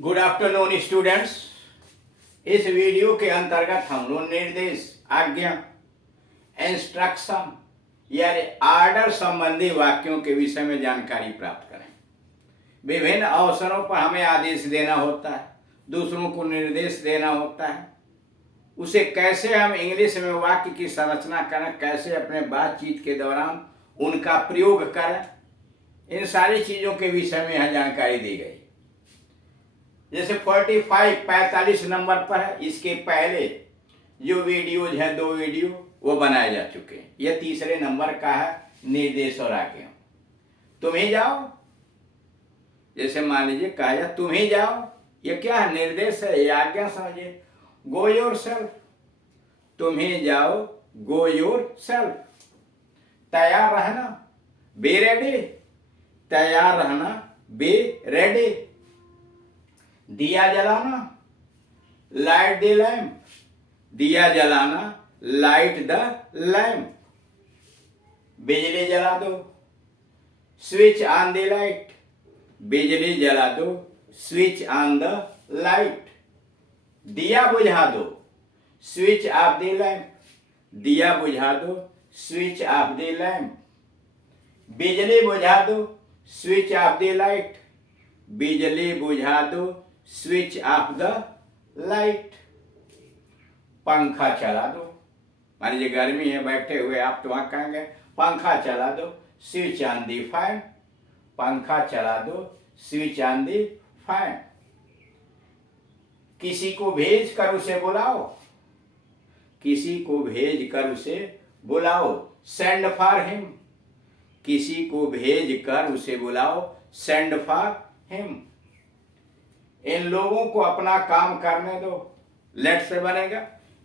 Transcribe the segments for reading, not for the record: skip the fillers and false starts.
Good afternoon students. इस video के अंतर्गत हम लोग निर्देश, आज्ञा, इंस्ट्रक्शन यानी आर्डर संबंधी वाक्यों के विषय में जानकारी प्राप्त करें। विभिन्न अवसरों पर हमें आदेश देना होता है, दूसरों को निर्देश देना होता है। उसे कैसे हम इंग्लिश में वाक्य की संरचना करें, कैसे अपने बातचीत के दौरान उनका प्रयोग करें, इन सारी चीज़ों के विषय में यहाँ जानकारी दी गई। जैसे 45 नंबर पर है, इसके पहले जो वीडियोज हैं, 2 वीडियो वो बनाए जा चुके हैं। यह तीसरे नंबर का है, निर्देश और आज्ञा। तुम ही जाओ, जैसे मान लीजिए कहा जाए तुम ही जाओ, ये क्या है? निर्देश है, ये आज्ञा समझिए। गो योर सेल्फ, तुम ही जाओ, गो योर सेल्फ। तैयार रहना, बी रेडी, तैयार रहना, बी रेडी। दिया जलाना, लाइट द लैम्प, दिया जलाना, लाइट द लैम्प। बिजली जला दो, स्विच ऑन द लाइट, बिजली जला दो, स्विच ऑन द लाइट। दिया बुझा दो, स्विच ऑफ द लैम्प, दिया बुझा दो, स्विच ऑफ द लैम्प। बिजली बुझा दो, स्विच ऑफ द लाइट, बिजली बुझा दो, स्विच ऑफ द लाइट। पंखा चला दो, मान लीजिए गर्मी है, बैठे हुए आप तो वहां कहेंगे पंखा चला दो, स्विच ऑन दी फैन, पंखा चला दो, स्विच ऑन दी फैन। किसी को भेज कर उसे बुलाओ, किसी को भेज कर उसे बुलाओ, सेंड फॉर हिम, किसी को भेज कर उसे बुलाओ, सेंड फॉर हिम। इन लोगों को अपना काम करने दो, लेट से बनेगा,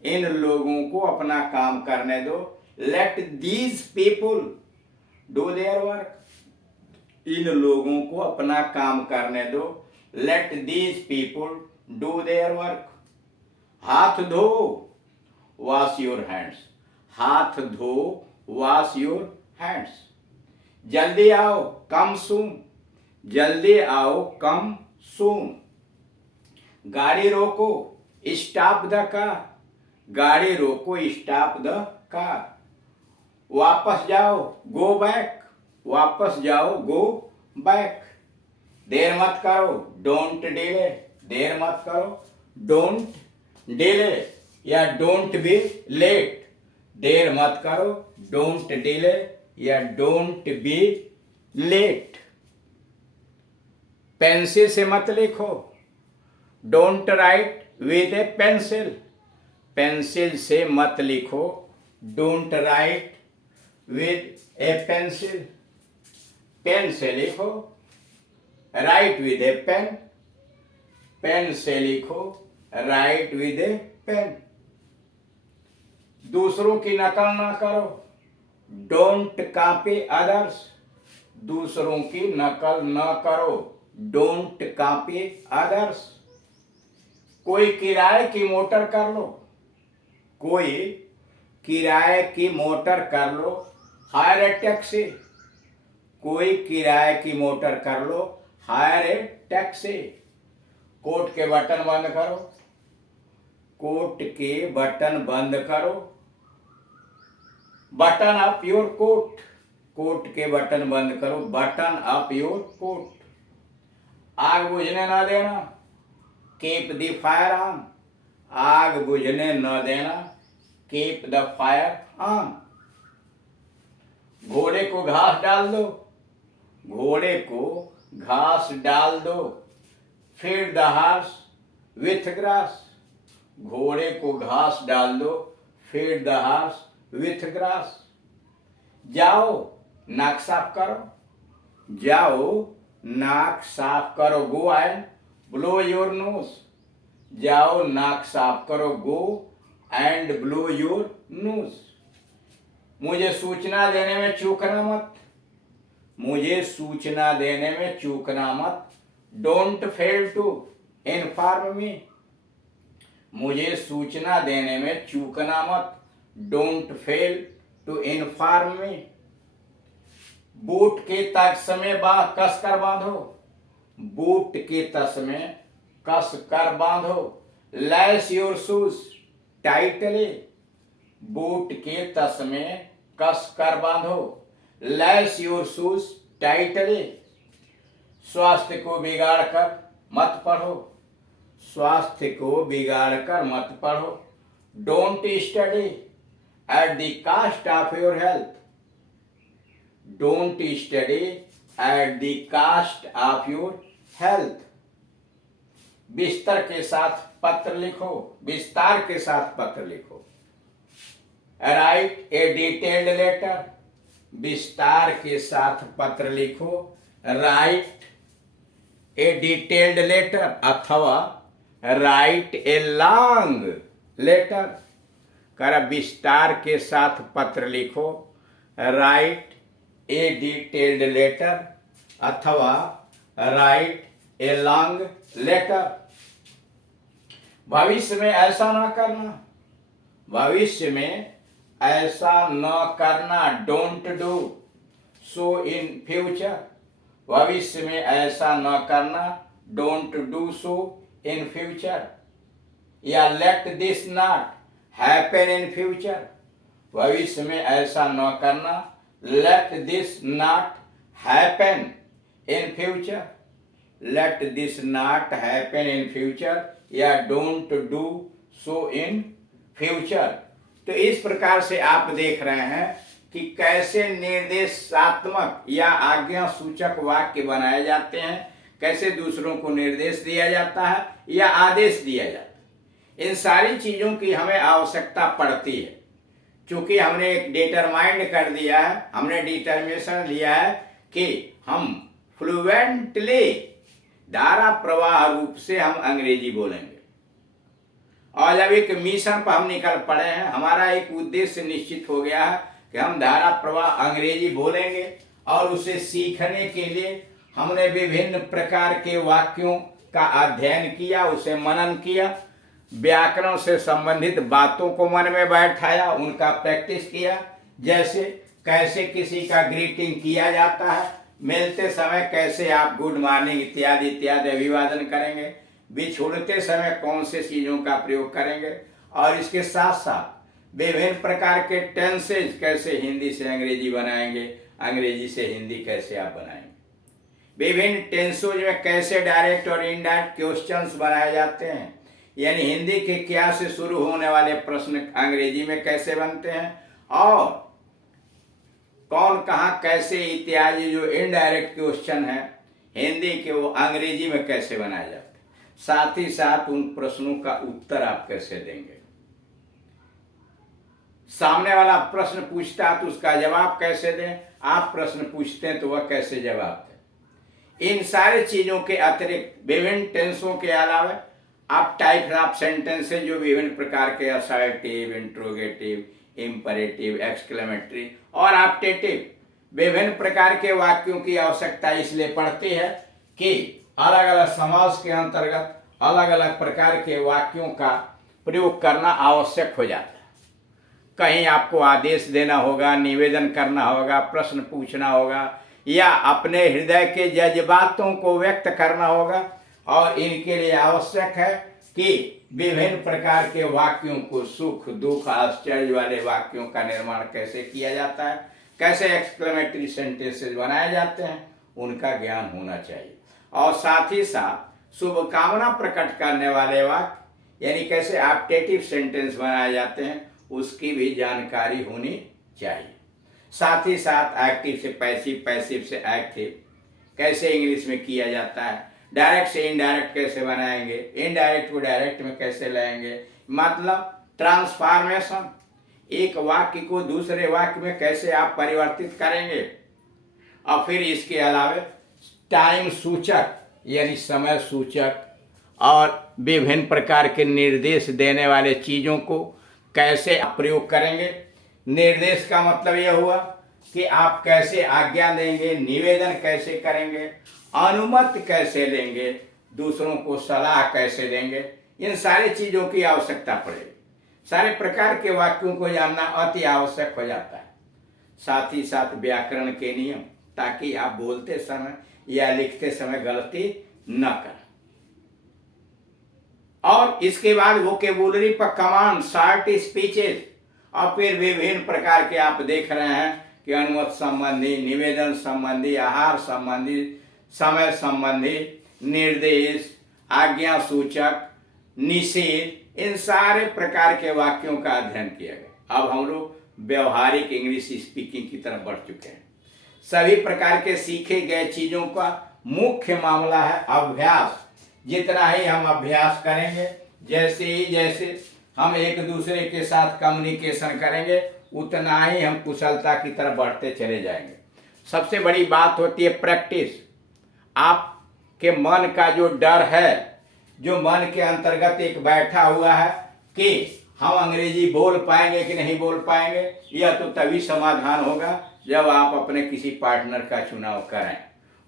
इन लोगों को अपना काम करने दो, let these people do their work. इन लोगों को अपना काम करने दो, let these people do their work. हाथ धो, वॉश योर हैंड्स, हाथ धो, वॉश योर हैंड्स। जल्दी आओ, कम सून, जल्दी आओ, कम सून। गाड़ी रोको, स्टॉप द कार, गाड़ी रोको, स्टॉप द कार। वापस जाओ, गो बैक, वापस जाओ, गो बैक। देर मत करो, डोंट डिले, देर मत करो, डोंट डिले या डोंट बी लेट। देर मत करो, डोंट डिले या डोंट बी लेट। पेंसिल से मत लिखो, don't write with a pencil, pencil से मत लिखो, don't write with a pencil. Pen से लिखो, write with a pen, pen से लिखो, राइट विद ए पेन। दूसरों की नकल ना करो, डोंट कॉपी अदर्स, दूसरों की नकल न करो, डोंट कॉपी अदर्स। कोई किराए की मोटर कर लो, कोई किराए की मोटर कर लो, हायर ए टैक्सी, कोई किराए की मोटर कर लो, हायर ए टैक्सी। कोट के बटन बंद करो, कोट के बटन बंद करो, button up your coat, coat के बटन बंद करो, बटन अप योर कोट। आग बुझने ना देना, कीप द फायर ऑन, आग बुझने न देना, कीप द फायर ऑन। घोड़े को घास डाल दो, घोड़े को घास डाल दो, feed the horse with grass, घोड़े को घास डाल दो, feed the horse with grass. जाओ, नाक साफ करो, जाओ, नाक साफ करो, go and blow your nose, जाओ, नाक साफ करो, go and blow your nose. मुझे सूचना देने में चूकना मत, मुझे सूचना देने में चूकना मत, don't fail to inform me, मुझे सूचना देने में चूकना मत, don't fail to inform me. Boot के तस्मे कसकर बांधो, बूट के तस्मे कस कर बांधो, lace your shoes tightly, boot के तस्मे कस कर बांधो, लैस योर शूज टाइटली, स्वास्थ्य को बिगाड़ कर मत पढ़ो, स्वास्थ्य को बिगाड़ कर मत पढ़ो, don't study at the cost of your health, don't study at the cost of your health, बिस्तर के साथ पत्र लिखो, विस्तार के साथ पत्र लिखो, राइट ए डिटेल्ड लेटर, विस्तार के साथ पत्र लिखो, राइट ए डिटेल्ड लेटर अथवा राइट ए लॉन्ग लेटर, कर विस्तार के साथ पत्र लिखो, राइट ए डिटेल्ड लेटर अथवा राइट ए लॉन्ग लेटर। भविष्य में ऐसा न करना, भविष्य में ऐसा न करना, don't do so in future, भविष्य में ऐसा न करना, don't do so in future, या let this not happen in future, भविष्य में ऐसा न करना, let this not happen in future, let this not happen in future, या don't do so in future. तो इस प्रकार से आप देख रहे हैं कि कैसे निर्देशात्मक या आज्ञा सूचक वाक्य बनाए जाते हैं, कैसे दूसरों को निर्देश दिया जाता है या आदेश दिया जाता है। इन सारी चीजों की हमें आवश्यकता पड़ती है, क्योंकि हमने एक डिटरमाइंड कर दिया है, हमने डिटर्मिनेशन लिया है कि हम फ्लुएंटली धारा प्रवाह रूप से हम अंग्रेजी बोलेंगे। और जब एक मिशन पर हम निकल पड़े हैं, हमारा एक उद्देश्य निश्चित हो गया है कि हम धारा प्रवाह अंग्रेजी बोलेंगे, और उसे सीखने के लिए हमने विभिन्न प्रकार के वाक्यों का अध्ययन किया, उसे मनन किया, व्याकरण से संबंधित बातों को मन में बैठाया, उनका प्रैक्टिस किया। जैसे कैसे किसी का ग्रीटिंग किया जाता है, मिलते समय कैसे आप गुड मॉर्निंग इत्यादि इत्यादि अभिवादन करेंगे, बिछुड़ते समय कौन से चीजों का प्रयोग करेंगे, और इसके साथ साथ विभिन्न प्रकार के टेंसेज कैसे हिंदी से अंग्रेजी बनाएंगे, अंग्रेजी से हिंदी कैसे आप बनाएंगे, विभिन्न टेंसोज में कैसे डायरेक्ट और इनडायरेक्ट क्वेश्चंस बनाए जाते हैं, यानी हिंदी के क्या से शुरू होने वाले प्रश्न अंग्रेजी में कैसे बनते हैं, और कौन कहाँ कैसे इत्यादि जो इनडायरेक्ट क्वेश्चन है हिंदी के, वो अंग्रेजी में कैसे बनाए जाते हैं। साथ ही साथ उन प्रश्नों का उत्तर आप कैसे देंगे, सामने वाला प्रश्न पूछता है तो उसका जवाब कैसे दें, आप प्रश्न पूछते हैं तो वह कैसे जवाब दें। इन सारी चीजों के अतिरिक्त विभिन्न टेंसों के अलावा आप टाइप ऑफ सेंटेंसेस जो विभिन्न प्रकार के असर्टिव, इंट्रोगेटिव, इंपरेटिव, एक्सक्लेमेटरी और ऑप्टेटिव विभिन्न प्रकार के वाक्यों की आवश्यकता इसलिए पड़ती है कि अलग अलग समास के अंतर्गत अलग अलग प्रकार के वाक्यों का प्रयोग करना आवश्यक हो जाता है। कहीं आपको आदेश देना होगा, निवेदन करना होगा, प्रश्न पूछना होगा, या अपने हृदय के जज्बातों को व्यक्त करना होगा, और इनके लिए आवश्यक है कि विभिन्न प्रकार के वाक्यों को, सुख दुख आश्चर्य वाले वाक्यों का निर्माण कैसे किया जाता है, कैसे एक्सक्लेमेटरी सेंटेंसेस बनाए जाते हैं, उनका ज्ञान होना चाहिए। और साथ ही साथ शुभकामना प्रकट करने वाले वाक्य यानी कैसे ऑप्टेटिव सेंटेंस बनाए जाते हैं, उसकी भी जानकारी होनी चाहिए। साथ ही साथ एक्टिव से पैसिव, पैसिव से एक्टिव कैसे इंग्लिश में किया जाता है, डायरेक्ट से इनडायरेक्ट कैसे बनाएंगे, इनडायरेक्ट को डायरेक्ट में कैसे लाएंगे, मतलब ट्रांसफॉर्मेशन, एक वाक्य को दूसरे वाक्य में कैसे आप परिवर्तित करेंगे। और फिर इसके अलावा टाइम सूचक यानी समय सूचक और विभिन्न प्रकार के निर्देश देने वाले चीज़ों को कैसे आप प्रयोग करेंगे। निर्देश का मतलब यह हुआ कि आप कैसे आज्ञा देंगे, निवेदन कैसे करेंगे, अनुमति कैसे लेंगे, दूसरों को सलाह कैसे देंगे, इन सारी चीज़ों की आवश्यकता पड़ेगी। सारे प्रकार के वाक्यों को जानना अति आवश्यक हो जाता है। साथ ही साथ व्याकरण के नियम, ताकि आप बोलते समय या लिखते समय गलती न करें। और इसके बाद वोकेबुलरी पर कमांड, शॉर्ट स्पीचेस, और फिर विभिन्न प्रकार के आप देख रहे हैं कि अनुमति संबंधी, निवेदन संबंधी, आहार संबंधी, समय संबंधी, निर्देश, आज्ञा सूचक, निषेध, इन सारे प्रकार के वाक्यों का अध्ययन किया गया। अब हम लोग व्यवहारिक इंग्लिश स्पीकिंग की तरफ बढ़ चुके हैं। सभी प्रकार के सीखे गए चीजों का मुख्य मामला है अभ्यास। जितना ही हम अभ्यास करेंगे, जैसे हम एक दूसरे के साथ कम्युनिकेशन करेंगे, उतना ही हम कुशलता की तरफ बढ़ते चले जाएंगे। सबसे बड़ी बात होती है प्रैक्टिस। आपके मन का जो डर है, जो मन के अंतर्गत एक बैठा हुआ है कि हम अंग्रेजी बोल पाएंगे कि नहीं बोल पाएंगे, यह तो तभी समाधान होगा जब आप अपने किसी पार्टनर का चुनाव करें,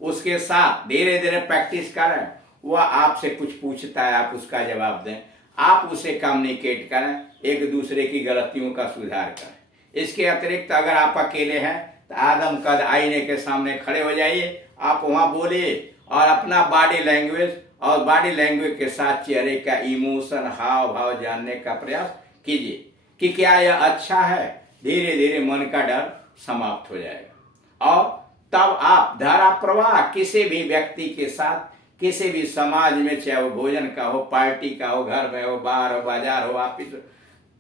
उसके साथ धीरे धीरे प्रैक्टिस करें। वह आपसे कुछ पूछता है, आप उसका जवाब दें, आप उसे कम्युनिकेट करें, एक दूसरे की गलतियों का सुधार करें। इसके अतिरिक्त अगर आप अकेले हैं तो आदम कद आईने के सामने खड़े हो जाइए, आप वहाँ बोलिए और अपना बॉडी लैंग्वेज के साथ चेहरे का इमोशन, हाव भाव जानने का प्रयास कीजिए कि क्या यह अच्छा है। धीरे धीरे मन का डर समाप्त हो जाएगा और तब आप धारा प्रवाह किसी भी व्यक्ति के साथ, किसी भी समाज में, चाहे वो भोजन का हो, पार्टी का हो, घर में हो, बाहर हो, बाजार हो, ऑफिस हो,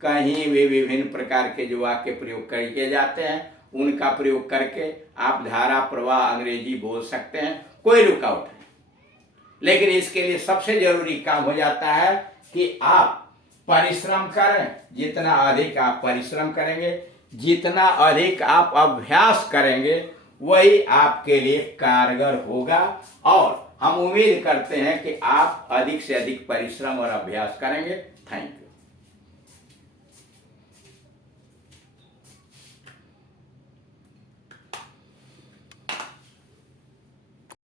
कहीं भी विभिन्न प्रकार के जो वाक्य प्रयोग किए जाते हैं, उनका प्रयोग करके आप धारा प्रवाह अंग्रेजी बोल सकते हैं, कोई रुकावट नहीं। लेकिन इसके लिए सबसे जरूरी काम हो जाता है कि आप परिश्रम करें। जितना अधिक आप परिश्रम करेंगे, जितना अधिक आप अभ्यास करेंगे, वही आपके लिए कारगर होगा। और हम उम्मीद करते हैं कि आप अधिक से अधिक परिश्रम और अभ्यास करेंगे। Thank you.